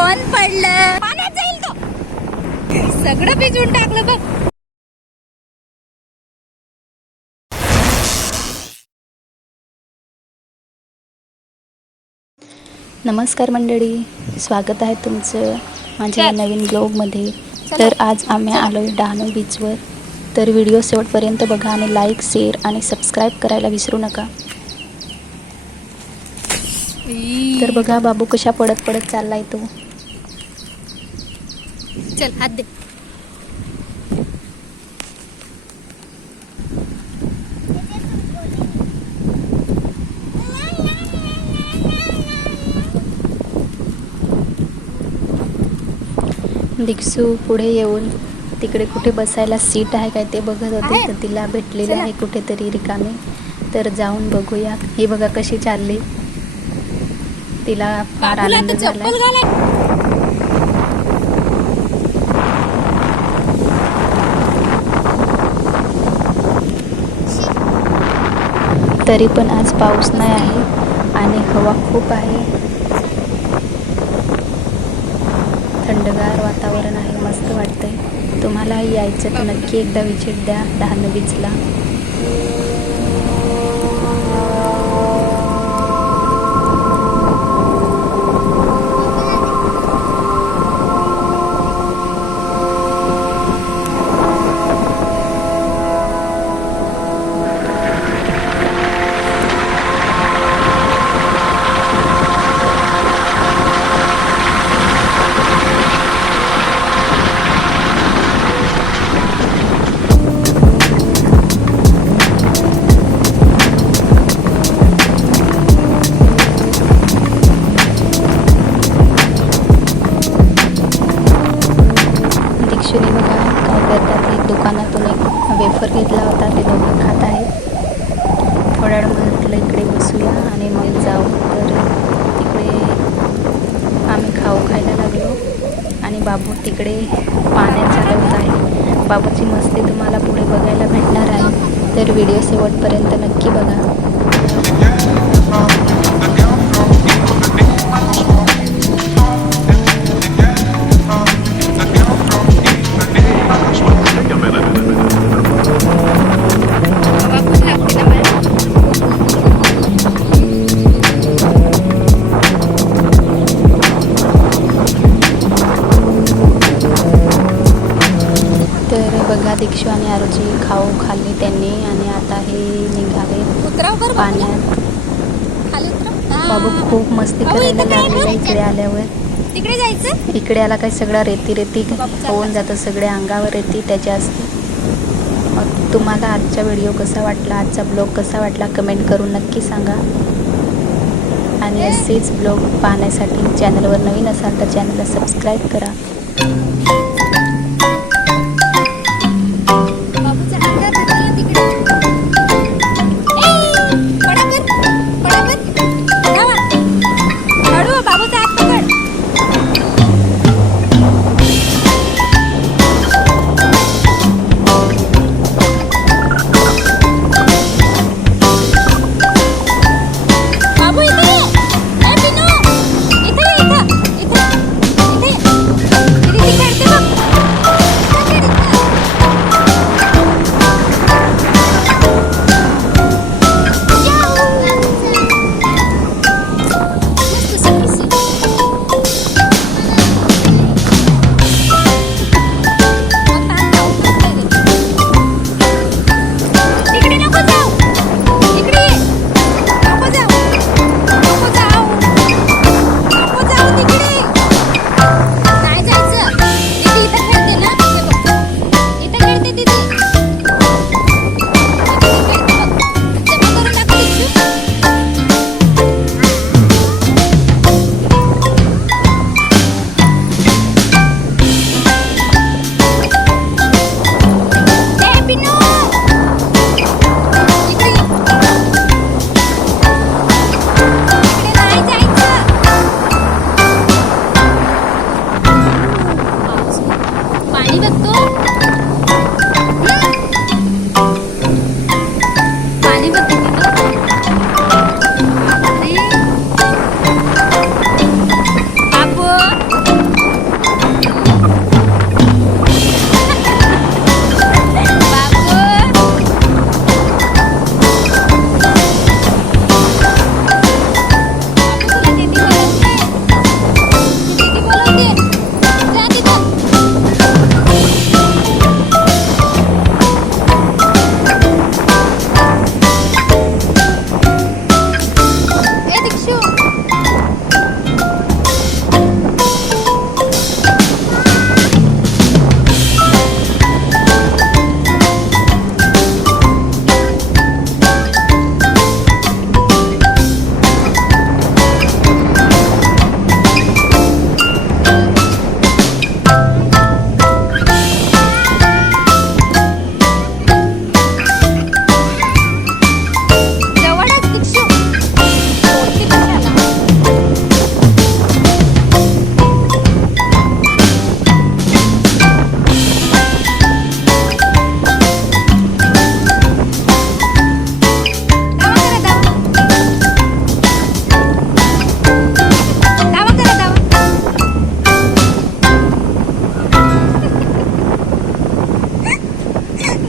कोण पडलं? पाण्यात जाईल तो. सगळं भिजून टाकलं बघ. नमस्कार मंडळी स्वागत आहे तुमचं माझ्या नवीन ब्लॉगमध्ये. तर आज आम्ही आलो डहाणू बीचवर तर व्हिडिओ शेवटपर्यंत बघा आणि लाईक शेअर आणि सबस्क्राईब करायला विसरू नका. तर बघा बाबू कशा पडत पडत चाललाय तो. चल हात दे. दिक्षू पुढे येऊन तिकडे कुठे बसायला सीट आहे काय ते बघत होते. तर तिला भेटलेली. आहे कुठेतरी रिकामी. तर जाऊन बघूया. ही बघा कशी चालली. तिला फार आनंद झाला तरी पण आज पाऊस नाही आहे आणि हवा खूप आहे. थंडगार वातावरण आहे मस्त वाटतंय. तुम्हाला यायचं तर नक्की एकदा विजिट द्या डहाणू बीचला. वेफर घेतला होता ते दोघं खात आहेत. थोड्या वेळ म्हटलं इकडे बसूया आणि मग जाऊ. तर तिकडे आम्ही खाऊ खायला लागलो आणि बाबू तिकडे पाण्यात चालवत आहे. बाबूची मस्ती तुम्हाला पुढे बघायला भेटणार आहे तर व्हिडिओ शेवटपर्यंत नक्की बघा. उतराव बरं बाबूला. पाण्यात खाली उतराव. बाबू खूप मस्ती करायला इथं काय लागलेला करायचं? इकडे आल्यावर. तिकडे जायचं? इकडे आला काय सगळा रेती रेती बाबू चालला. होऊन जातं सगळे अंगावर रेती त्याच्या असते मग तुम्हाला आजचा व्हिडिओ कसा वाटला? आजचा ब्लॉग कसा वाटला? कमेंट करून नक्की सांगा. आणि असेच ब्लॉग पाहण्यासाठी चॅनलवर नवीन असाल तर चॅनलला सबस्क्राईब करा. 你们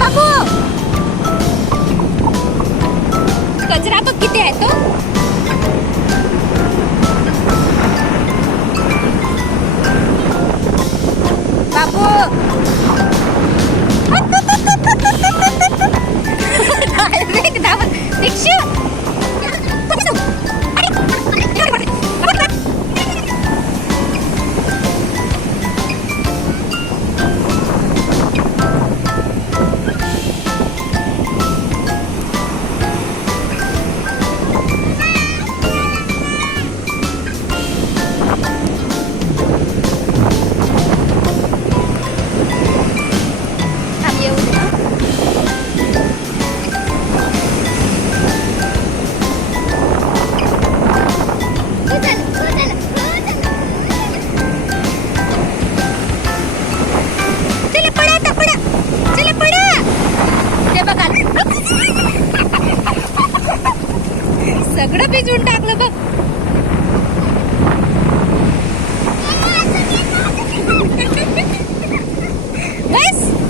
बाबू कचरा बघ किती आहे तो बाबू डायरेक्ट धावत. रिक्षा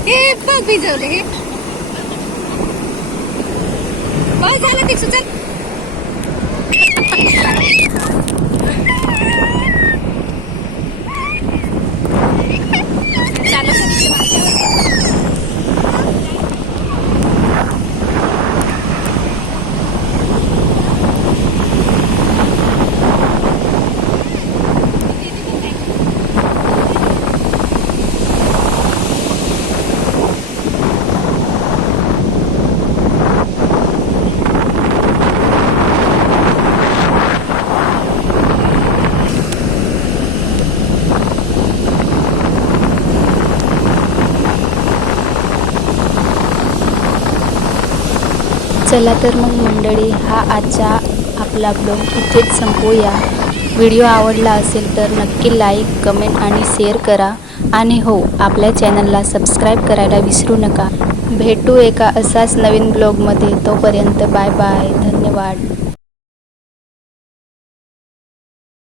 हे बघ भिजवले हे. बघ झालं ते सुचल चालू कर माझ्यावर. चला तर मग मंडळी हा आजचा आपला ब्लॉग इथेच संपवूया व्हिडिओ आवडला असेल तर नक्की लाईक कमेंट आणि शेअर करा. आणि हो आपल्या चॅनलला सबस्क्राईब करायला विसरू नका. भेटू एका असाच नवीन ब्लॉगमध्ये तोपर्यंत बाय बाय धन्यवाद.